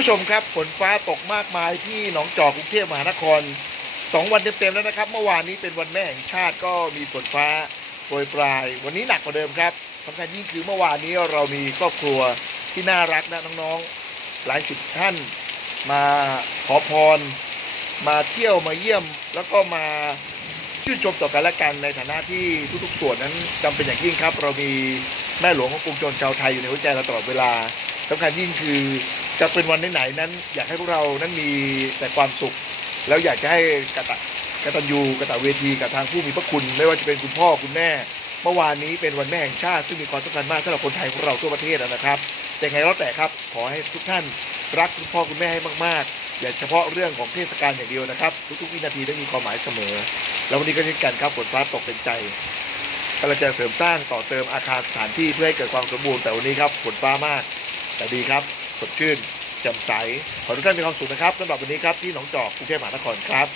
ผู้ชมครับฝนฟ้าตกมากมายที่หนองจอกกรุงเทพมหานครสองวันเต็มๆแล้วนะครับ เมื่อวานนี้เป็นวันแม่แห่งชาติก็มีฝนฟ้าโปรยปลาย วันนี้หนักกว่าเดิมครับสำคัญยิ่งคือเมื่อวานนี้เรามีครอบครัวที่น่ารักนะน้องๆ หลายสิบท่าน มาขอพร มาเที่ยวมาเยี่ยม แล้วก็มาชื่นชมต่อกันและกันในฐานะที่ทุกๆส่วนนั้นจำเป็นอย่างยิ่งครับ เรามีแม่หลวงของปวงชนชาวไทยอยู่ในหัวใจเราตลอดเวลาสำคัญยิ่งคือ จะเป็นวันไหนๆนั้น อยากให้พวกเรานั้นมีแต่ความสุข แล้วอยากจะให้กตะกตัญญูกตเวทีกับทางผู้มีพระคุณ ไม่ว่าจะเป็นคุณพ่อคุณแม่ เมื่อวานนี้เป็นวันแม่แห่งชาติ ซึ่งมีความสำคัญมากสำหรับคนไทยของเราทั่วประเทศนะครับ แต่ไงแล้วแต่ครับขอให้ทุกท่านรักคุณพ่อคุณแม่ให้มากๆ อย่าเฉพาะเรื่องของเทศกาลอย่างเดียวนะครับทุกๆวินาทีต้องมีความหมายเสมอ แล้ววันนี้ก็เช่นกันครับฝนฟ้าตกเป็นใจกำลังจะเสริมสร้างต่อเติมอาคารสถานที่เพื่อให้เกิดความสมบูรณ์แต่วันนี้ครับฝนฟ้ามาก แต่ดีครับ สดชื่นแจ่มใสขอทุกท่านมีความสุขนะครับสำหรับวันนี้ครับที่หนองจอกกรุงเทพมหานครครับ